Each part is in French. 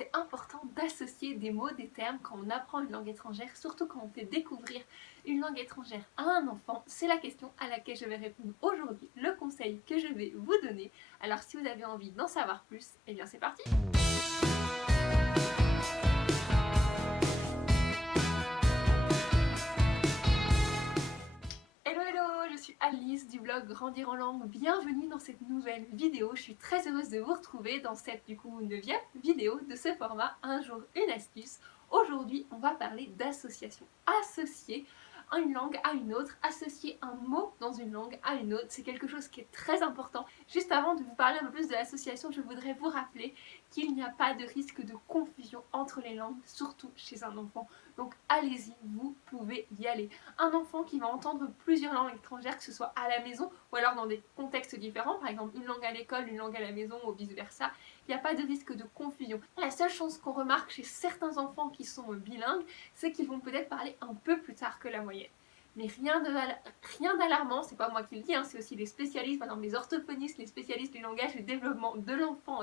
c'est important d'associer des mots, des termes quand on apprend une langue étrangère, surtout quand on fait découvrir une langue étrangère à un enfant. C'est la question à laquelle je vais répondre aujourd'hui, le conseil que je vais vous donner. Alors si vous avez envie d'en savoir plus, eh bien c'est parti! Hello hello, je suis Alice du blog Grandir en langue. Bienvenue dans cette nouvelle vidéo. Je suis très heureuse de vous retrouver dans cette 9e vidéo de ce format Un jour une astuce. Aujourd'hui, on va parler d'association. Associer une langue à une autre, associer un mot dans une langue à une autre, c'est quelque chose qui est très important. Juste avant de vous parler un peu plus de l'association, je voudrais vous rappeler qu'il n'y a pas de risque de confusion entre les langues, surtout chez un enfant. Donc allez-y, vous pouvez y aller. Un enfant qui va entendre plusieurs langues étrangères, que ce soit à la maison ou alors dans des contextes différents, par exemple une langue à l'école, une langue à la maison ou vice versa, il n'y a pas de risque de confusion. La seule chose qu'on remarque chez certains enfants qui sont bilingues, c'est qu'ils vont peut-être parler un peu plus tard que la moyenne. Mais rien d'alarmant, c'est pas moi qui le dis, c'est aussi les spécialistes, par exemple les orthophonistes, les spécialistes du langage et du développement de l'enfant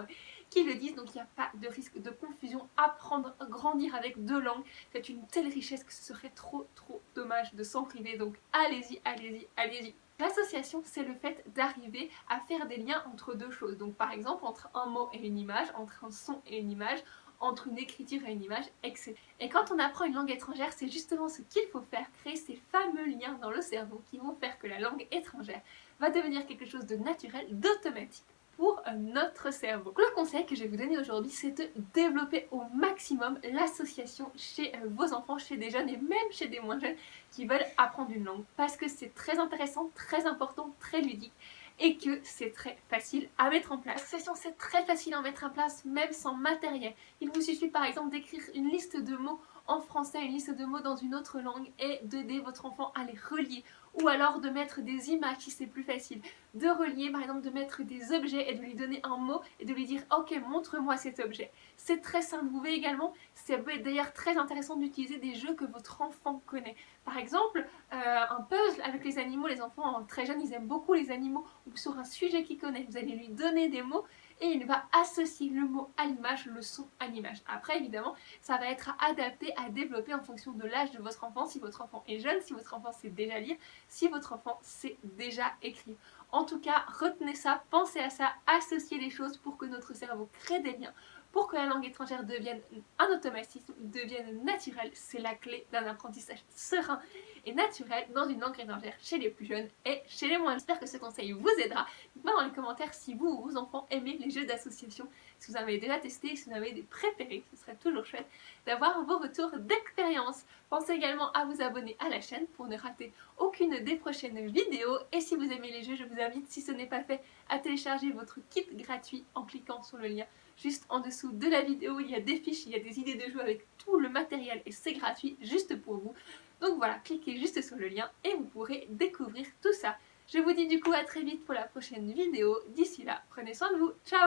qui le disent, donc il n'y a pas de risque de confusion. Apprendre, grandir avec deux langues, c'est une telle richesse que ce serait trop dommage de s'en priver, donc allez-y, allez-y, allez-y. L'association, c'est le fait d'arriver à faire des liens entre deux choses, donc par exemple entre un mot et une image, entre un son et une image, entre une écriture et une image, etc. Et quand on apprend une langue étrangère, c'est justement ce qu'il faut faire, créer ces fameux liens dans le cerveau qui vont faire que la langue étrangère va devenir quelque chose de naturel, d'automatique pour notre cerveau. Le conseil que je vais vous donner aujourd'hui, c'est de développer au maximum l'association chez vos enfants, chez des jeunes et même chez des moins jeunes qui veulent apprendre une langue, parce que c'est très intéressant, très important, très ludique et que c'est très facile à mettre en place. L'association, c'est très facile à mettre en place même sans matériel. Il vous suffit par exemple d'écrire une liste de mots en français, une liste de mots dans une autre langue et d'aider votre enfant à les relier, ou alors de mettre des images si c'est plus facile, de relier, par exemple de mettre des objets et de lui donner un mot et de lui dire ok, montre-moi cet objet. C'est très simple. Vous pouvez également, c'est d'ailleurs très intéressant d'utiliser des jeux que votre enfant connaît. Par exemple, un puzzle avec les animaux. Les enfants très jeunes, ils aiment beaucoup les animaux, ou sur un sujet qu'il connaît, vous allez lui donner des mots et il va associer le mot à l'image, le son à l'image. Après évidemment, ça va être adapté, à développer en fonction de l'âge de votre enfant, si votre enfant est jeune, si votre enfant sait déjà lire, si votre enfant sait déjà écrire. En tout cas, retenez ça, pensez à ça, associez les choses pour que notre cerveau crée des liens, pour que la langue étrangère devienne un automatisme, devienne naturel. C'est la clé d'un apprentissage serein et naturel dans une langue étrangère chez les plus jeunes et chez les moins. J'espère que ce conseil vous aidera. Dites-moi dans les commentaires si vous ou vos enfants aimez les jeux d'association, si vous avez déjà testé, si vous avez des préférés. Ce serait toujours chouette d'avoir vos retours d'expérience. Pensez également à vous abonner à la chaîne pour ne rater aucune des prochaines vidéos. Et si vous aimez les jeux, je vous invite, si ce n'est pas fait, à télécharger votre kit gratuit en cliquant sur le lien juste en dessous de la vidéo. Il y a des fiches, il y a des idées de jeux avec tout le matériel et c'est gratuit juste pour vous. Donc voilà, cliquez juste sur le lien et vous pourrez découvrir tout ça. Je vous dis du coup à très vite pour la prochaine vidéo. D'ici là, prenez soin de vous. Ciao!